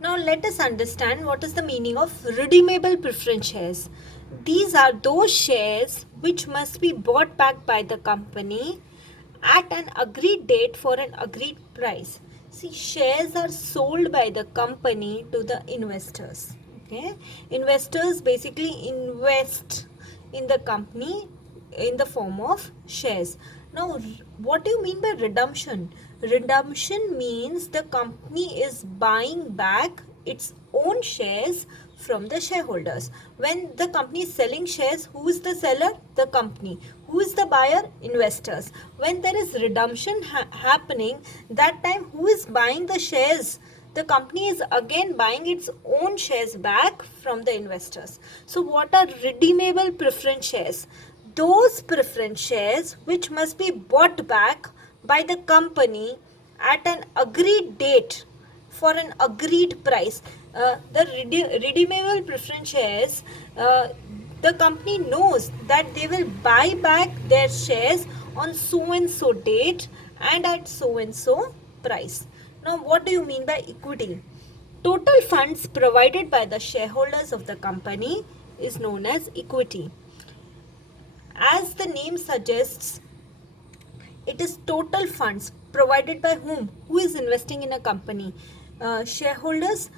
Now let us understand what is the meaning of redeemable preference shares. These are those shares which must be bought back by the company at an agreed date for an agreed price. See, shares are sold by the company to the investors. Okay, investors basically invest in the company in the form of shares. Now, what do you mean by redemption? Redemption means the company is buying back its own shares from the shareholders. When the company is selling shares, who is the seller? The company. Who is the buyer? Investors. When there is redemption happening, that time who is buying the shares? The company is again buying its own shares back from the investors. So what are redeemable preference shares? Those preference shares which must be bought back by the company at an agreed date for an agreed price. The redeemable preference shares, the company knows that they will buy back their shares on so and so date and at so and so price. Now, what do you mean by equity? Total funds provided by the shareholders of the company is known as equity. As the name suggests, it is total funds provided by whom? Who is investing in a company? Shareholders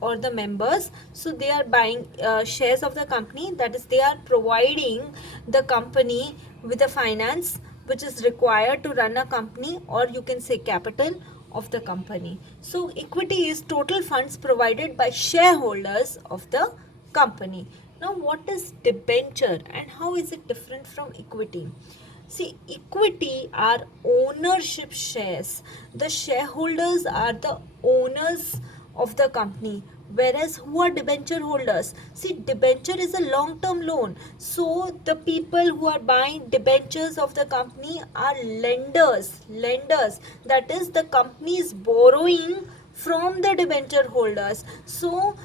or the members. So they are buying shares of the company. That is, they are providing the company with the finance which is required to run a company, or you can say capital of the company. So equity is total funds provided by shareholders of the company. Now, what is debenture and how is it different from equity? See, equity are ownership shares. The shareholders are the owners of the company. Whereas who are debenture holders? See, debenture is a long-term loan. So the people who are buying debentures of the company are lenders. Lenders. That is, the company is borrowing from the debenture holders. So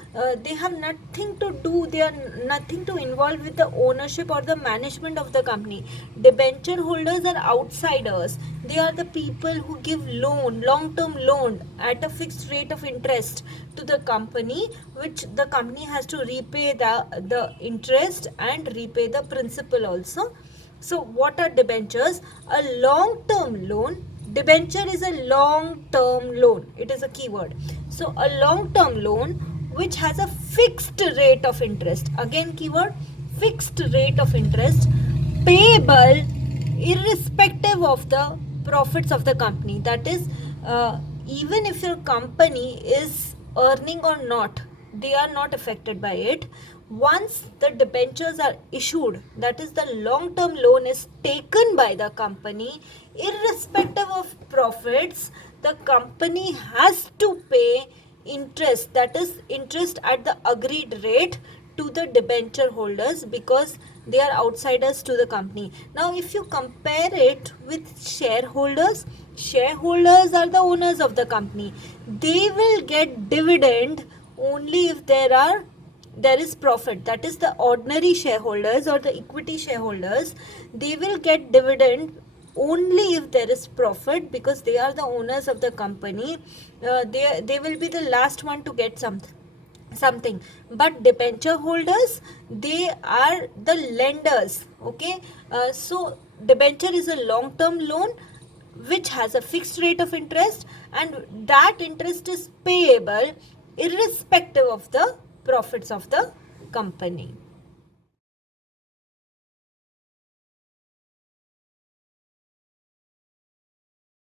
they have nothing to do, they are nothing to involve with the ownership or the management of the company. Debenture holders are outsiders. They are the people who give loan, long term loan at a fixed rate of interest to the company, which the company has to repay the interest and repay the principal also. So what are debentures? A long term loan. Debenture is a long term loan. It is a keyword. So a long term loan which has a fixed rate of interest. Again keyword, fixed rate of interest, payable irrespective of the profits of the company. That is, even if your company is earning or not, they are not affected by it. Once the debentures are issued, that is, the long term loan is taken by the company, irrespective of profits, the company has to pay interest, that is, interest at the agreed rate to the debenture holders, because they are outsiders to the company. Now, if you compare it with shareholders, shareholders are the owners of the company. They will get dividend only if there is profit. That is, the ordinary shareholders or the equity shareholders, they will get dividend only if there is profit, because they are the owners of the company. They will be the last one to get something. But debenture holders, they are the lenders. Okay, so debenture is a long term loan which has a fixed rate of interest, and that interest is payable irrespective of the profits of the company.